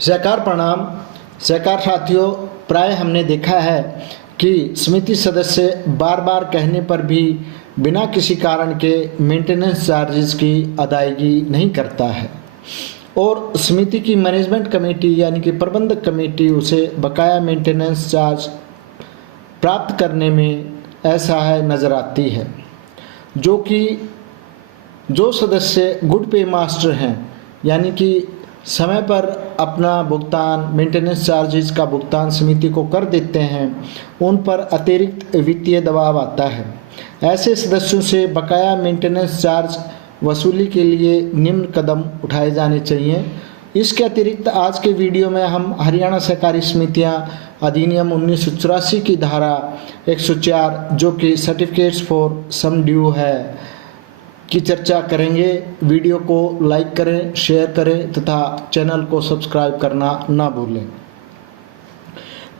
सहकार प्रणाम। सहकार साथियों, प्राय हमने देखा है कि समिति सदस्य बार बार कहने पर भी बिना किसी कारण के मेंटेनेंस चार्जेस की अदायगी नहीं करता है और समिति की मैनेजमेंट कमेटी यानी कि प्रबंधक कमेटी उसे बकाया मेंटेनेंस चार्ज प्राप्त करने में असहाय नज़र आती है। जो सदस्य गुड पे मास्टर हैं यानी कि समय पर अपना भुगतान मेंटेनेंस चार्जेस का भुगतान समिति को कर देते हैं, उन पर अतिरिक्त वित्तीय दबाव आता है। ऐसे सदस्यों से बकाया मेंटेनेंस चार्ज वसूली के लिए निम्न कदम उठाए जाने चाहिए। इसके अतिरिक्त आज के वीडियो में हम हरियाणा सहकारी समितियां अधिनियम 1984 की धारा 104 जो कि सर्टिफिकेट्स फॉर सम ड्यू है की चर्चा करेंगे। वीडियो को लाइक करें, शेयर करें तथा चैनल को सब्सक्राइब करना ना भूलें।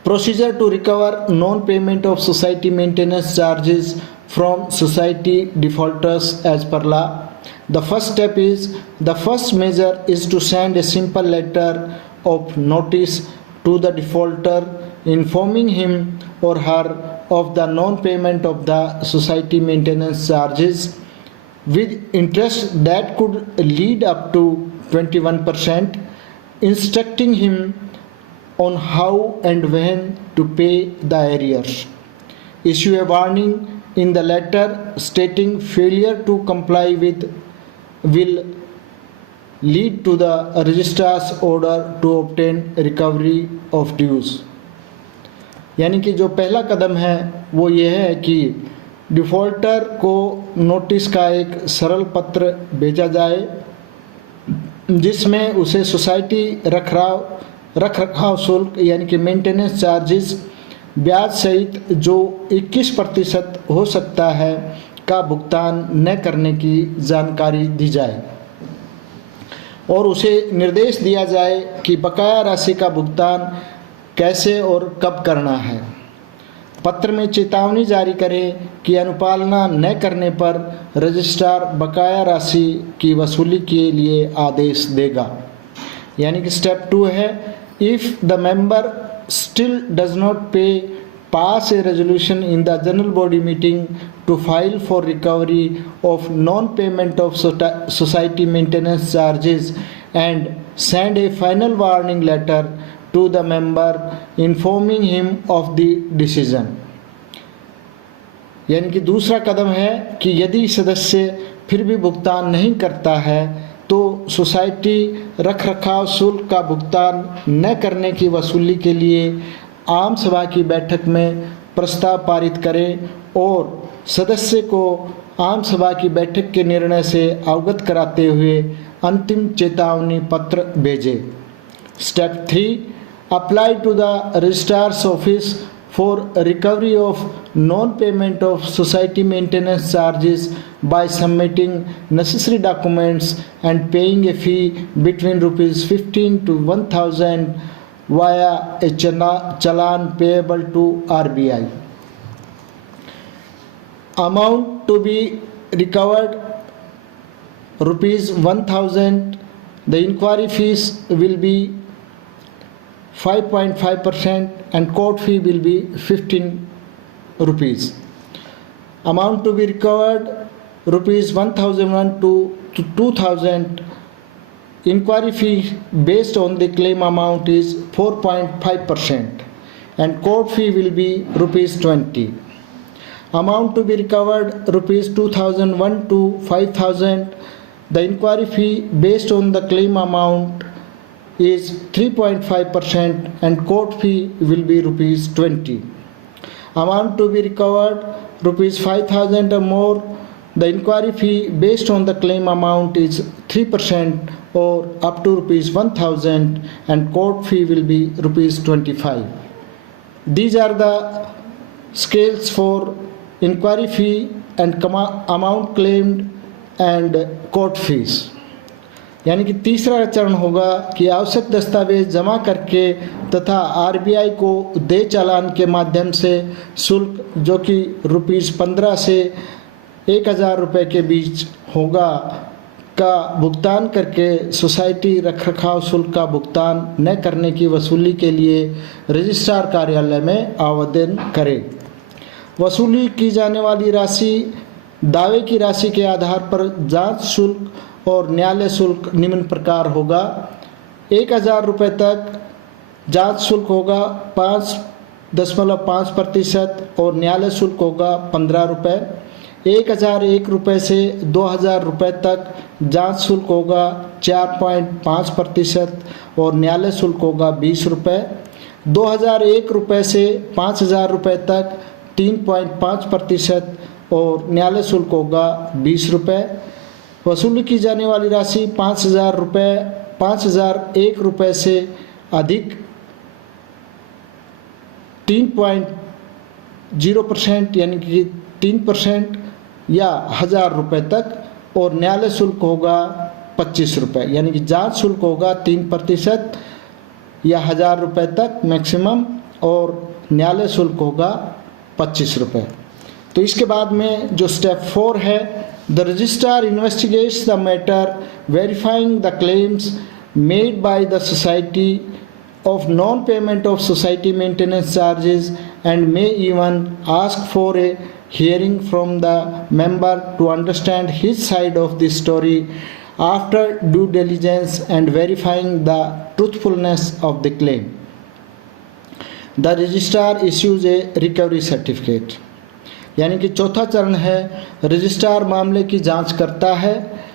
Procedure to recover non payment of society maintenance charges from society defaulters as per law. The first measure is to send a simple letter of notice to the defaulter informing him or her of the non-payment of the society maintenance charges with interest that could lead up to 21%, instructing him on how and when to pay the arrears. Issue a warning in the letter stating failure to comply with will lead to the registrar's order to obtain recovery of dues। यानी कि जो पहला कदम है वो ये है कि defaulter को नोटिस का एक सरल पत्र भेजा जाए जिसमें उसे सोसाइटी रख रखाव शुल्क यानी कि मेंटेनेंस चार्जेस ब्याज सहित जो 21% हो सकता है का भुगतान न करने की जानकारी दी जाए और उसे निर्देश दिया जाए कि बकाया राशि का भुगतान कैसे और कब करना है। पत्र में चेतावनी जारी करें कि अनुपालना न करने पर रजिस्ट्रार बकाया राशि की वसूली के लिए आदेश देगा। यानी कि स्टेप 2 है, if the member still does not pay, pass a resolution in the general body meeting to file for recovery of non-payment of society maintenance charges and send a final warning letter to the member informing him of the decision। यानी कि दूसरा कदम है कि यदि सदस्य फिर भी भुगतान नहीं करता है तो सोसाइटी रख रखाव शुल्क का भुगतान न करने की वसूली के लिए आम सभा की बैठक में प्रस्ताव पारित करें और सदस्य को आम सभा की बैठक के निर्णय से अवगत कराते हुए अंतिम चेतावनी पत्र भेजें। Step 3, apply to the registrar's office for recovery of non-payment of society maintenance charges by submitting necessary documents and paying a fee between rupees 15 to 1000 via a challan payable to RBI। Amount to be recovered rupees 1000। The inquiry fees will be 5.5% and court fee will be 15 rupees। Amount to be recovered rupees 1001 to 2000। Inquiry fee based on the claim amount is 4.5% and court fee will be rupees 20। Amount to be recovered rupees 2001 to 5000। The inquiry fee based on the claim amount is 3.5% and court fee will be rupees 20। Amount to be recovered rupees 5000 or more। The inquiry fee based on the claim amount is 3% or up to rupees 1000 and court fee will be rupees 25। These are the scales for inquiry fee and amount claimed and court fees। यानी कि तीसरा चरण होगा कि आवश्यक दस्तावेज जमा करके तथा आरबीआई को दे चालान के माध्यम से शुल्क जो कि रुपीस 15 से 1000 रुपये के बीच होगा का भुगतान करके सोसाइटी रखरखाव शुल्क का भुगतान न करने की वसूली के लिए रजिस्ट्रार कार्यालय में आवेदन करें। वसूली की जाने वाली राशि दावे की राशि के आधार पर जांच शुल्क और न्यायालय शुल्क निम्न प्रकार होगा। 1000 रुपये तक जांच शुल्क होगा 5.5% और न्यायालय शुल्क होगा 15 रुपये। 1001 रुपये से 2000 रुपये तक जांच शुल्क होगा 4.5% और न्यायालय शुल्क होगा 20 रुपये। 2001 रुपये से 5000 रुपये तक 3.5% और न्यायालय शुल्क होगा 20 रुपये। वसूली की जाने वाली राशि 5000 रुपये 5001 रुपये से अधिक 3.0% यानी कि 3% या 1000 रुपये तक और न्यायालय शुल्क होगा 25 रुपये, यानी कि जांच शुल्क होगा 3% या 1000 रुपये तक मैक्सिमम और न्यायालय शुल्क होगा 25 रुपये। तो इसके बाद में जो स्टेप 4 है, the registrar investigates the matter verifying the claims made by the society of non-payment of society maintenance charges and may even ask for a hearing from the member to understand his side of the story after due diligence and verifying the truthfulness of the claim. The registrar issues a recovery certificate. यानी कि चौथा चरण है, registrar मामले की जांच करता है,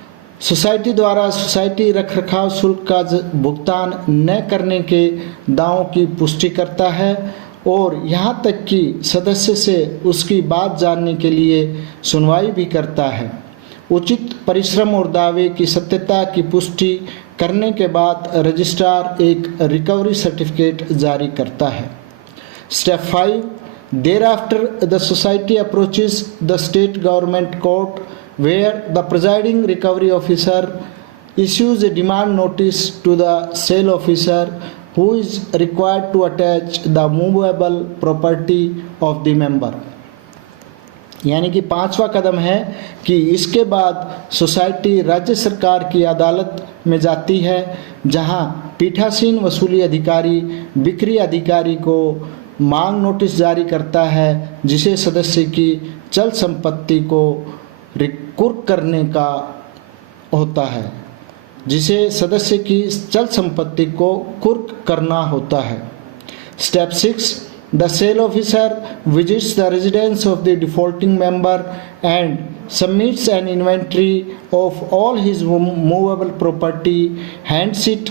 सोसाइटी द्वारा सोसाइटी रखरखाव शुल्क का भुगतान न करने के दावों की पुष्टि करता है और यहाँ तक कि सदस्य से उसकी बात जानने के लिए सुनवाई भी करता है। उचित परिश्रम और दावे की सत्यता की पुष्टि करने के बाद रजिस्ट्रार एक रिकवरी सर्टिफिकेट जारी करता है। Step 5, thereafter the society approaches the state government court where the presiding recovery officer issues a demand notice to the sale officer who is required to attach the movable property of the member. यानी कि 5वां कदम है कि इसके बाद society राज्य सरकार की अदालत में जाती है जहां पीठासीन वसूली अधिकारी बिक्री अधिकारी को मांग नोटिस जारी करता है जिसे सदस्य की चल संपत्ति को कुर्क करने का होता है, जिसे सदस्य की चल संपत्ति को कुर्क करना होता है। Step 6, the sale officer visits the residence of the defaulting member and submits an inventory of all his movable property, hands it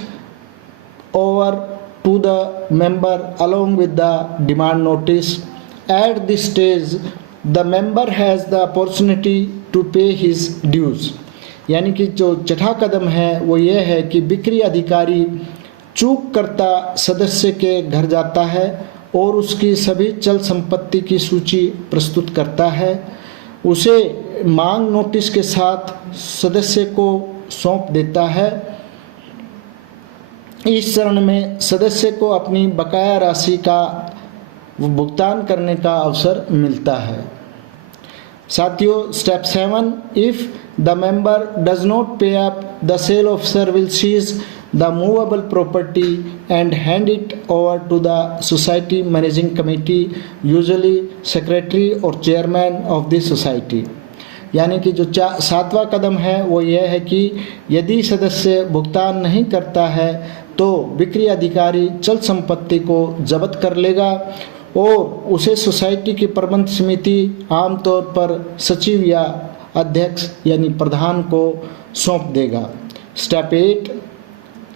over to the member along with the demand notice. At this stage, the member has the opportunity to pay his dues. यानी कि जो छठा कदम है वो ये है कि बिक्री अधिकारी चूक करता सदस्य के घर जाता है और उसकी सभी चल संपत्ति की सूची प्रस्तुत करता है। उसे मांग नोटिस के साथ सदस्य को सौंप देता है। इस चरण में सदस्य को अपनी बकाया राशि का भुगतान करने का अवसर मिलता है। साथियों, step 7, if the member does not pay up, the sale officer will seize the movable property and hand it over to the society managing committee, usually secretary और चेयरमैन ऑफ द सोसाइटी। यानी कि जो 7वां कदम है वो यह है कि यदि सदस्य भुगतान नहीं करता है तो बिक्री अधिकारी चल संपत्ति को जब्त कर लेगा और उसे सोसाइटी की प्रबंध समिति आमतौर पर सचिव या अध्यक्ष यानी प्रधान को सौंप देगा। Step 8,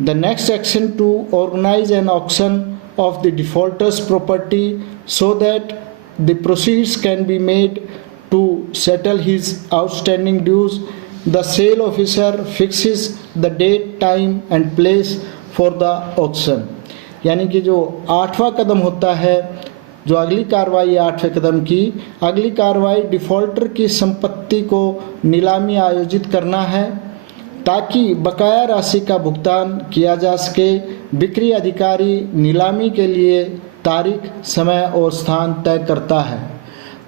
the next action to organise an auction of the defaulter's property so that the proceeds can be made to settle his outstanding dues. The sale officer fixes the date, time and place for the auction. यानी कि जो 8वां कदम होता है, जो अगली कार्रवाई 8वें कदम की अगली कार्रवाई डिफ़ॉल्टर की संपत्ति को नीलामी आयोजित करना है ताकि बकाया राशि का भुगतान किया जा सके। बिक्री अधिकारी नीलामी के लिए तारीख, समय और स्थान तय करता है।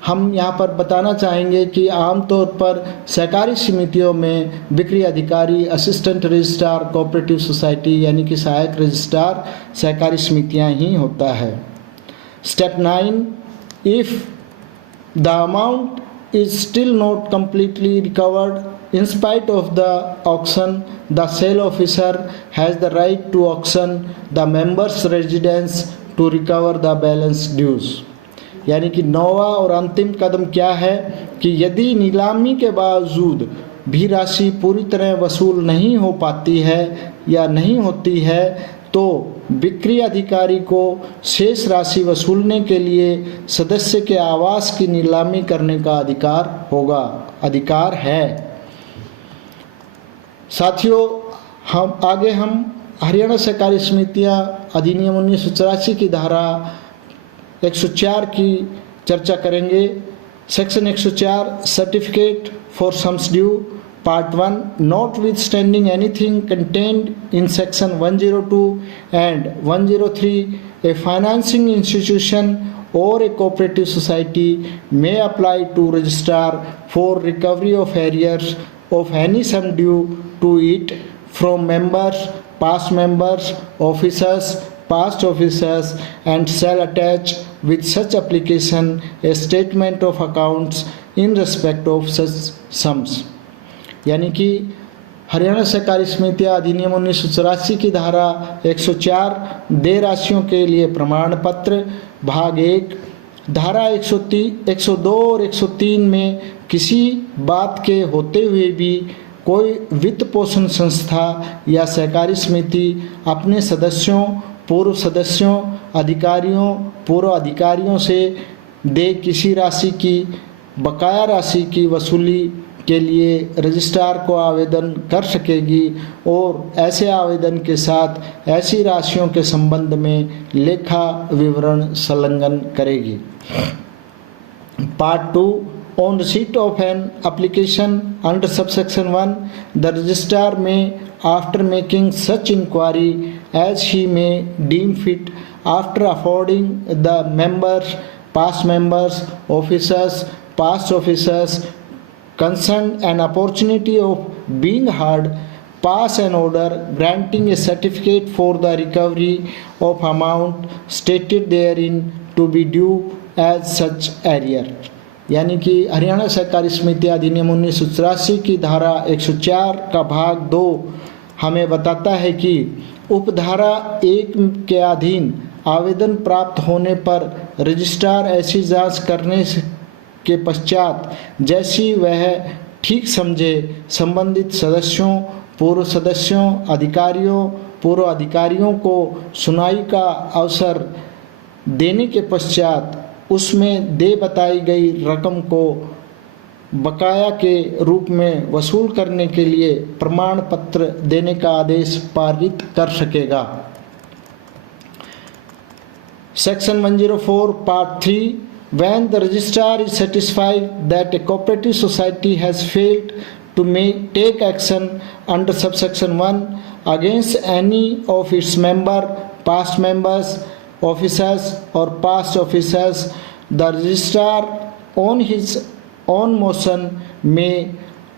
हम यहाँ पर बताना चाहेंगे कि आमतौर पर सहकारी समितियों में बिक्री अधिकारी, असिस्टेंट रजिस्ट्रार, कोऑपरेटिव सोसाइटी यानी कि सहायक रजिस्ट्रार सहकारी समितियाँ ही होता है। Step 9, if the amount is still not completely recovered in spite of the auction, the sale officer has the right to auction the member's residence to recover the balance dues। यानी कि 9वां और अंतिम कदम क्या है कि यदि नीलामी के बावजूद भी राशि पूरी तरह वसूल नहीं हो पाती है या नहीं होती है तो बिक्री अधिकारी को शेष राशि वसूलने के लिए सदस्य के आवास की नीलामी करने का अधिकार है। साथियों, हम हरियाणा सहकारी समितियां अधिनियम 1984 की धारा 104 की चर्चा करेंगे। Section 104 certificate for sums due Part 1, notwithstanding anything contained in Section 102 and 103, a financing institution or a cooperative society may apply to registrar for recovery of arrears of any sum due to it from members, past members, officers, past officers, and shall attach with such application a statement of accounts in respect of such sums। यानी कि हरियाणा सहकारी समितियां अधिनियम 1984 की धारा 104 देय राशियों के लिए प्रमाण पत्र भाग 1 धारा 102 और 103 में किसी बात के होते हुए भी कोई वित्त पोषण संस्था या सहकारी समिति अपने सदस्यों, पूर्व सदस्यों, अधिकारियों, पूर्व अधिकारियों से दे किसी राशि की बकाया राशि की वसूली के लिए रजिस्ट्रार को आवेदन कर सकेगी और ऐसे आवेदन के साथ ऐसी राशियों के संबंध में लेखा विवरण संलग्न करेगी। Part 2, on receipt of an application under subsection 1, the registrar may, after making such inquiry as he may deem fit, after affording the members, past members, officers, past officers concerned an opportunity of being heard, pass an order granting a certificate for the recovery of amount stated therein to be due as such arrear। यानी कि हरियाणा सहकारी समिति अधिनियम 1984 की धारा 104 का भाग 2 हमें बताता है कि उपधारा 1 के अधीन आवेदन प्राप्त होने पर रजिस्ट्रार ऐसी जांच करने के पश्चात जैसी वह ठीक समझे संबंधित सदस्यों, पूर्व सदस्यों, अधिकारियों, पूर्व अधिकारियों को सुनवाई का अवसर देने के पश्चात उसमें दे बताई गई रकम को बकाया के रूप में वसूल करने के लिए प्रमाण पत्र देने का आदेश पारित कर सकेगा। Section 104 part 3, when the registrar is satisfied that a cooperative society has failed to take action under subsection 1 against any of its past members, officers or past officers, the registrar on his own motion may,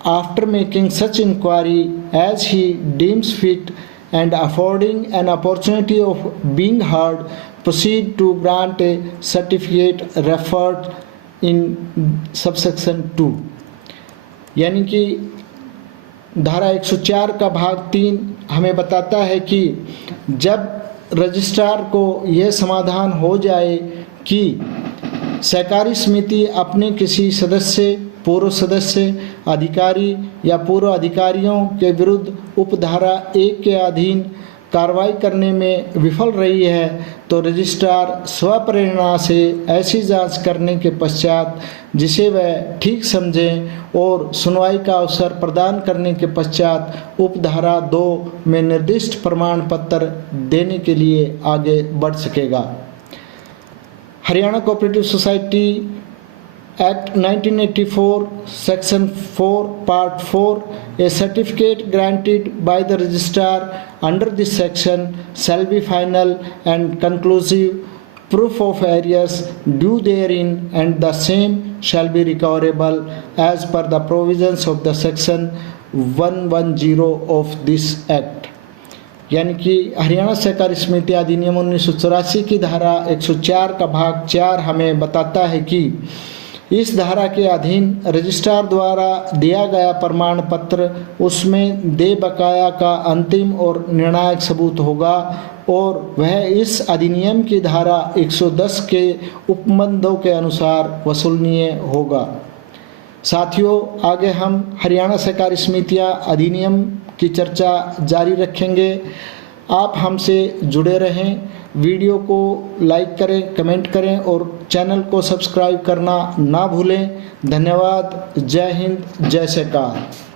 after making such inquiry as he deems fit and affording an opportunity of being heard, proceed to grant a certificate referred in subsection 2। यानी कि धारा 104 का भाग 3 हमें बताता है कि जब रजिस्ट्रार को यह समाधान हो जाए कि सहकारी समिति अपने किसी सदस्य, पूर्व सदस्य, अधिकारी या पूर्व अधिकारियों के विरुद्ध उपधारा 1 के अधीन कार्रवाई करने में विफल रही है तो रजिस्ट्रार स्वप्रेरणा से ऐसी जांच करने के पश्चात जिसे वह ठीक समझें और सुनवाई का अवसर प्रदान करने के पश्चात उपधारा 2 में निर्दिष्ट प्रमाण पत्र देने के लिए आगे बढ़ सकेगा। Haryana cooperative society Act 1984, Section 4, Part 4, a certificate granted by the registrar under this section shall be final and conclusive proof of arrears due therein, and the same shall be recoverable as per the provisions of the section 110 of this act। यानी कि हरियाणा सहकारी समिति अधिनियम 1984 की धारा 104 का भाग 4 हमें बताता है कि इस धारा के अधीन रजिस्ट्रार द्वारा दिया गया प्रमाण पत्र उसमें देय बकाया का अंतिम और निर्णायक सबूत होगा और वह इस अधिनियम की धारा 110 के उपबंधों के अनुसार वसूलनीय होगा। साथियों, आगे हम हरियाणा सहकारी समितियां अधिनियम की चर्चा जारी रखेंगे। आप हमसे जुड़े रहें, वीडियो को लाइक करें, कमेंट करें और चैनल को सब्सक्राइब करना ना भूलें। धन्यवाद। जय हिंद, जय सरकार।